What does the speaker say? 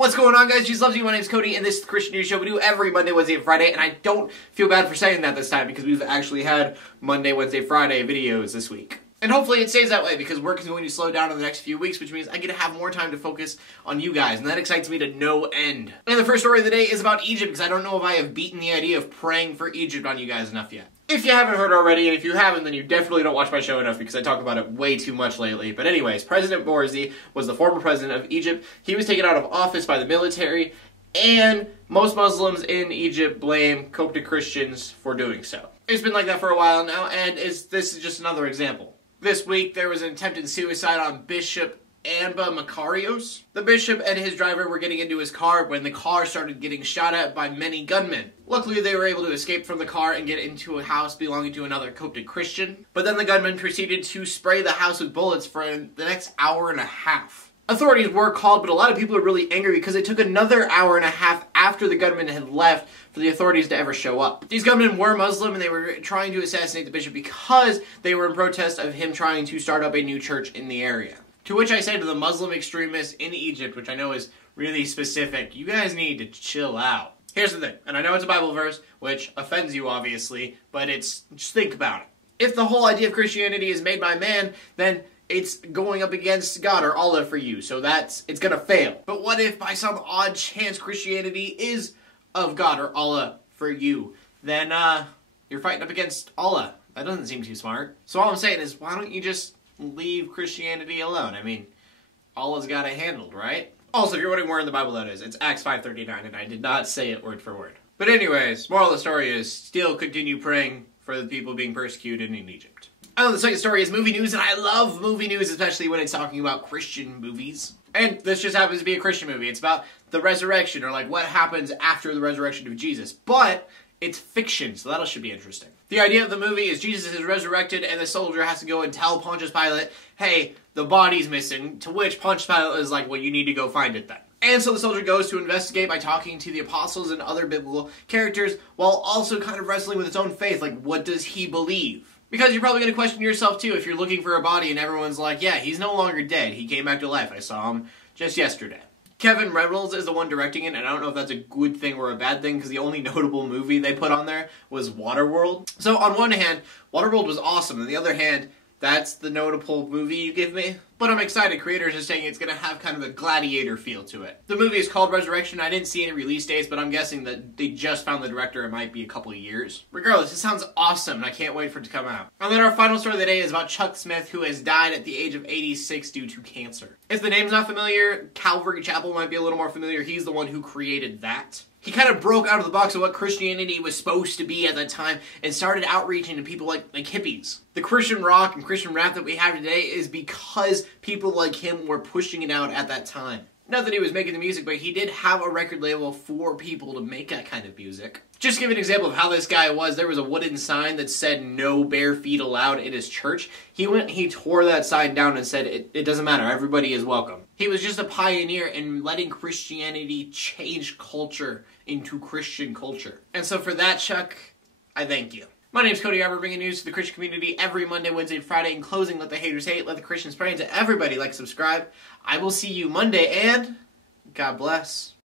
What's going on, guys? Jesus loves you. My name's Cody, and this is the Christian News Show. We do every Monday, Wednesday, and Friday, and I don't feel bad for saying that this time because we've actually had Monday, Wednesday, Friday videos this week. And hopefully it stays that way because work is going to slow down in the next few weeks, which means I get to have more time to focus on you guys, and that excites me to no end. And the first story of the day is about Egypt, because I don't know if I have beaten the idea of praying for Egypt on you guys enough yet. If you haven't heard already, and if you haven't, then you definitely don't watch my show enough because I talk about it way too much lately. But anyways, President Morsi was the former president of Egypt. He was taken out of office by the military, and most Muslims in Egypt blame Coptic Christians for doing so. It's been like that for a while now, and this is just another example. This week, there was an attempted suicide on Bishop Makarios. The bishop and his driver were getting into his car when the car started getting shot at by many gunmen. Luckily, they were able to escape from the car and get into a house belonging to another Coptic Christian. But then the gunmen proceeded to spray the house with bullets for the next hour and a half. Authorities were called, but a lot of people are really angry because it took another hour and a half after the gunmen had left for the authorities to ever show up. These gunmen were Muslim, and they were trying to assassinate the bishop because they were in protest of him trying to start up a new church in the area. To which I say to the Muslim extremists in Egypt, which I know is really specific, you guys need to chill out. Here's the thing, and I know it's a Bible verse, which offends you obviously, but just think about it. If the whole idea of Christianity is made by man, then it's going up against God or Allah for you, so it's gonna fail. But what if by some odd chance Christianity is of God or Allah for you? Then you're fighting up against Allah. That doesn't seem too smart. So all I'm saying is, why don't you just leave Christianity alone? I mean, Allah's got it handled, right? Also, if you're wondering where in the Bible that is, it's Acts 5:39, and I did not say it word for word. But anyways, moral of the story is still continue praying for the people being persecuted in Egypt. The second story is movie news, and I love movie news, especially when it's talking about Christian movies. And this just happens to be a Christian movie. It's about the resurrection, or like what happens after the resurrection of Jesus. But it's fiction, so that should be interesting. The idea of the movie is Jesus is resurrected, and the soldier has to go and tell Pontius Pilate, hey, the body's missing, to which Pontius Pilate is like, well, you need to go find it then. And so the soldier goes to investigate by talking to the apostles and other biblical characters, while also kind of wrestling with his own faith, like, what does he believe? Because you're probably going to question yourself, too, if you're looking for a body and everyone's like, yeah, he's no longer dead. He came back to life. I saw him just yesterday. Kevin Reynolds is the one directing it, and I don't know if that's a good thing or a bad thing, because the only notable movie they put on there was Waterworld. So on one hand, Waterworld was awesome. On the other hand, that's the notable movie you give me. But I'm excited. Creators are saying it's going to have kind of a gladiator feel to it. The movie is called Resurrection. I didn't see any release dates, but I'm guessing that they just found the director. It might be a couple of years. Regardless, it sounds awesome, and I can't wait for it to come out. And then our final story of the day is about Chuck Smith, who has died at the age of 86 due to cancer. If the name's not familiar, Calvary Chapel might be a little more familiar. He's the one who created that. He kind of broke out of the box of what Christianity was supposed to be at that time and started outreaching to people like hippies. The Christian rock and Christian rap that we have today is because people like him were pushing it out at that time. Not that he was making the music, but he did have a record label for people to make that kind of music. Just to give an example of how this guy was, there was a wooden sign that said no bare feet allowed in his church. He went and he tore that sign down and said it doesn't matter, everybody is welcome. He was just a pioneer in letting Christianity change culture into Christian culture. And so for that, Chuck, I thank you. My name's Cody. We're bringing news to the Christian community every Monday, Wednesday, and Friday. In closing, let the haters hate, let the Christians pray, and to everybody, like, subscribe. I will see you Monday, and God bless.